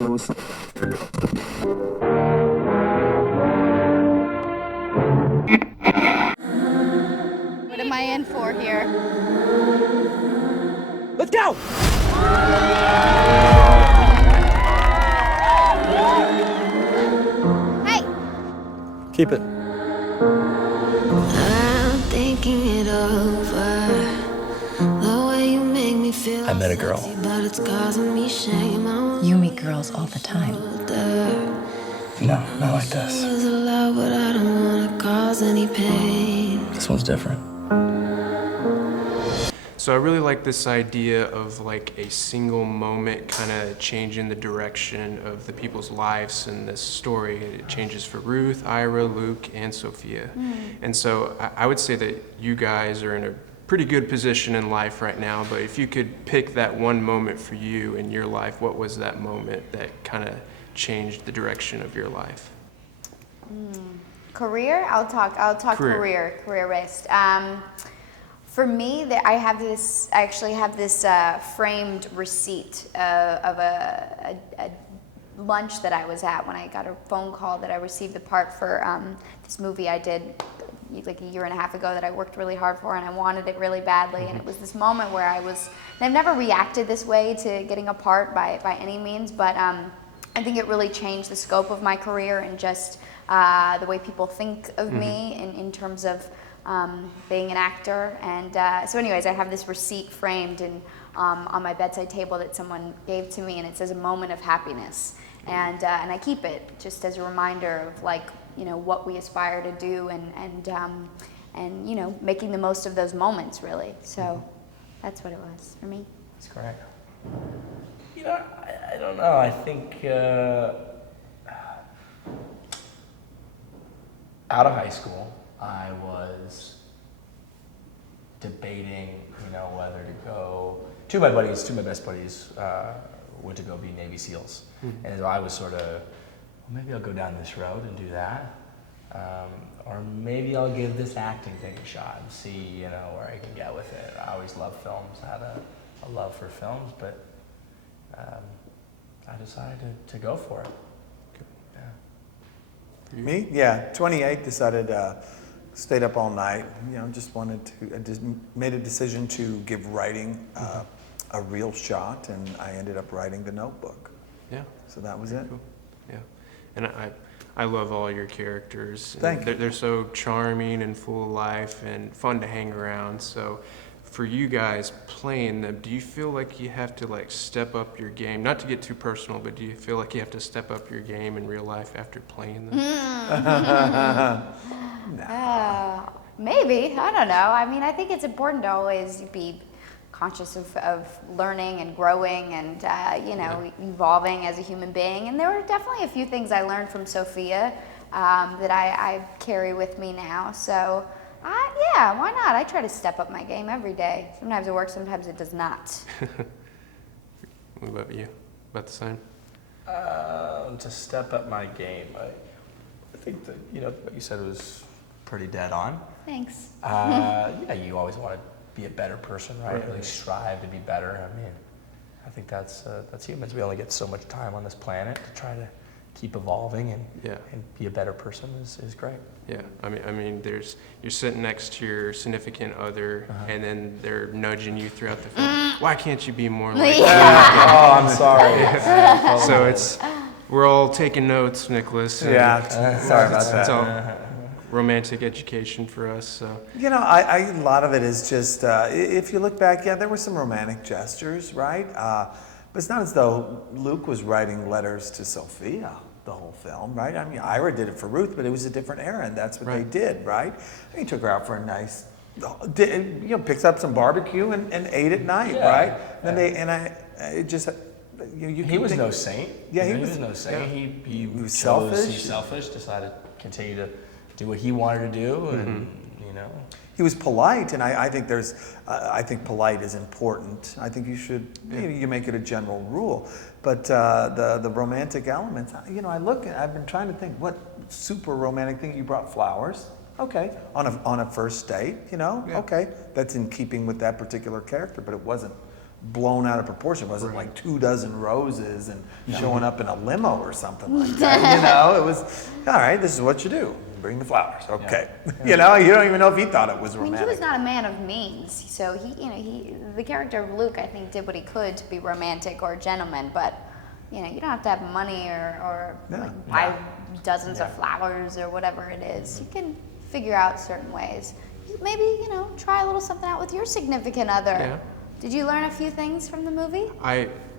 What am I in for here? Let's go! Hey! Keep it. I'm thinking it over. The way you make me feel. I met a girl. But it's causing me shame. You meet girls all the time. No, not like this. Was allowed, but I don't want to cause any pain. This one's different. So I really like this idea of like a single moment kind of changing the direction of the people's lives in this story. It changes for Ruth, Ira, Luke, and Sophia. And so I would say that you guys are in a pretty good position in life right now, but if you could pick that one moment for you in your life, what was that moment that kind of changed the direction of your life? Career? I'll talk career-based. For me, I actually have this framed receipt of a lunch that I was at when I got a phone call that I received the part for this movie I did like a year and a half ago that I worked really hard for, and I wanted it really badly. And it was this moment where and I've never reacted this way to getting a part by any means, but I think it really changed the scope of my career and just the way people think of me in terms of being an actor. And so anyways, I have this receipt framed on my bedside table that someone gave to me, and it says a moment of happiness. And I keep it just as a reminder of like, you know, what we aspire to do and you know, making the most of those moments really. So that's what it was for me. That's correct. You know, I don't know. I think out of high school, I was debating, you know, whether to go. Two of my best buddies, went to go be Navy SEALs, and so I was sort of, well, maybe I'll go down this road and do that, or maybe I'll give this acting thing a shot and see, you know, where I can get with it. I always loved films, I had a love for films, but I decided to go for it. Yeah. Me? Yeah, 28, decided, stayed up all night, you know, just wanted to, I just made a decision to give writing a real shot, and I ended up writing The Notebook. Yeah. So that was it. Cool. Yeah. And I love all your characters. Thank you. They're so charming and full of life and fun to hang around. So for you guys playing them, do you feel like you have to like step up your game? Not to get too personal, but do you feel like you have to step up your game in real life after playing them? Maybe, I don't know. I mean, I think it's important to always be conscious of learning and growing and, you know, evolving as a human being. And there were definitely a few things I learned from Sophia that I carry with me now. So, yeah, why not? I try to step up my game every day. Sometimes it works, sometimes it does not. What about you? About the same? To step up my game, I think that, you know, what you said was pretty dead on. Thanks. Yeah, you always want to be a better person, right? At least strive to be better. I mean, I think that's humans. We only get so much time on this planet to try to keep evolving and be a better person is great. Yeah, I mean, you're sitting next to your significant other, and then they're nudging you throughout the film. Why can't you be more like Oh, I'm sorry. So we're all taking notes, Nicholas. Yeah, sorry about that. It's all romantic education for us. So. You know, a lot of it is just, if you look back, yeah, there were some romantic gestures, right? But it's not as though Luke was writing letters to Sophia the whole film, right? I mean, Ira did it for Ruth, but it was a different era, and that's what they did, right? He took her out for a nice, you know, picked up some barbecue and ate at night, right? He was no saint. Yeah, he was no saint. Yeah. He was chose selfish. to be selfish, decided to continue to do what he wanted to do, and you know. He was polite, and I think I think polite is important. I think you should, you make it a general rule. But the romantic elements, you know, I've been trying to think, what super romantic thing? You brought flowers, okay, on a first date, you know, okay, that's in keeping with that particular character, but it wasn't blown out of proportion. It wasn't like 24 roses and showing up in a limo or something like that. You know, it was, all right, this is what you do. Bring the flowers. Okay. You know, you don't even know if he thought it was I mean, romantic. he was not a man of means, so the character of Luke, I think, did what he could to be romantic or a gentleman, but, you know, you don't have to have money or like, buy dozens of flowers or whatever it is. You can figure out certain ways. Maybe, you know, try a little something out with your significant other. Yeah. Did you learn a few things from the movie?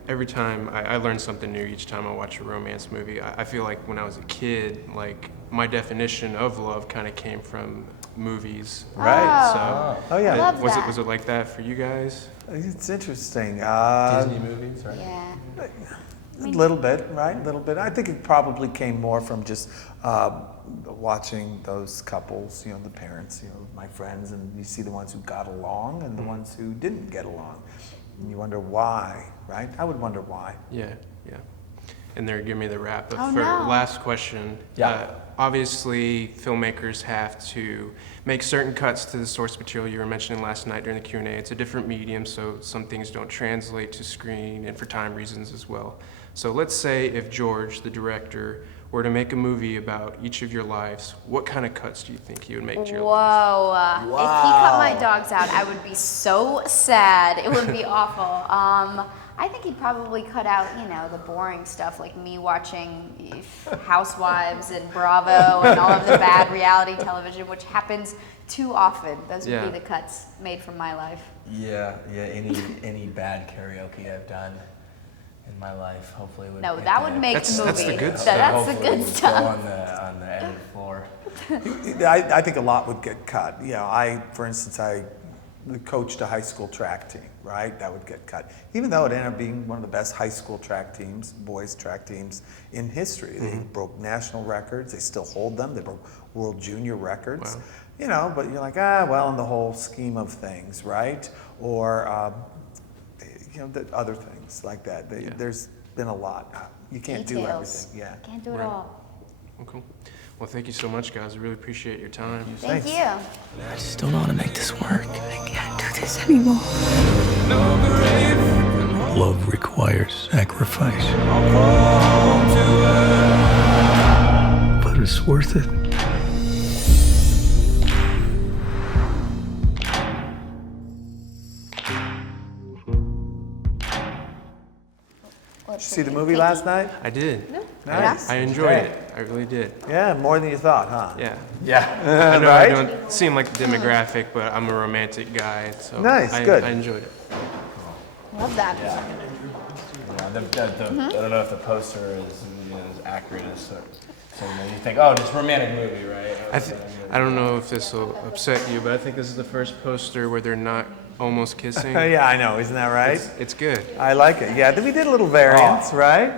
Every time I learn something new each time I watch a romance movie. I feel like when I was a kid, like my definition of love kind of came from movies. Right. So, Oh, yeah. Love was that. it like that for you guys? It's interesting. Disney movies, right? Yeah. A little bit, right? A little bit. I think it probably came more from just watching those couples, you know, the parents, you know, my friends, and you see the ones who got along and the ones who didn't get along. And you wonder why, right? I would wonder why. Yeah. And they're giving me the wrap up Oh, for no. last question. Yeah. Obviously, filmmakers have to make certain cuts to the source material. You were mentioning last night during the Q&A. It's a different medium, so some things don't translate to screen, and for time reasons as well. So let's say if George, the director, were to make a movie about each of your lives, what kind of cuts do you think he would make to your life? Whoa. If he cut my dogs out, I would be so sad. It would be awful. I think he'd probably cut out, you know, the boring stuff like me watching Housewives and Bravo and all of the bad reality television, which happens too often. Those would be the cuts made from my life. Yeah. Any bad karaoke I've done in my life, hopefully would. No, make that would make That's the movie. the good So stuff. that's the hopefully good would go stuff. on the edited floor. I think a lot would get cut. You know, for instance, I coached a high school track team, right? That would get cut. Even though it ended up being one of the best high school track teams, boys track teams in history. They broke national records. They still hold them. They broke world junior records. Wow. You know, but you're like, well, in the whole scheme of things, right? Or, you know, the other things like that. There's been a lot. You can't do Details. everything. Yeah. Can't do it Right. all. Well, cool. Well, thank you so much, guys. I really appreciate your time. Thank Thanks. you. I just don't know how to make this work. I can't do this anymore. Love requires sacrifice. But it's worth it. Let's See the movie last night? I did. Nice. I enjoyed it. I really did. Yeah, more than you thought, huh? Yeah. Yeah. I know Right? I don't seem like the demographic, but I'm a romantic guy, so Nice, I good. enjoyed it. Love that. Yeah. I don't know if the poster is as accurate as so you think, oh, just romantic movie, right? I don't know if this will upset you, but I think this is the first poster where they're not almost kissing. Yeah, I know. Isn't that right? It's good. I like it. Yeah, we did a little variance, right?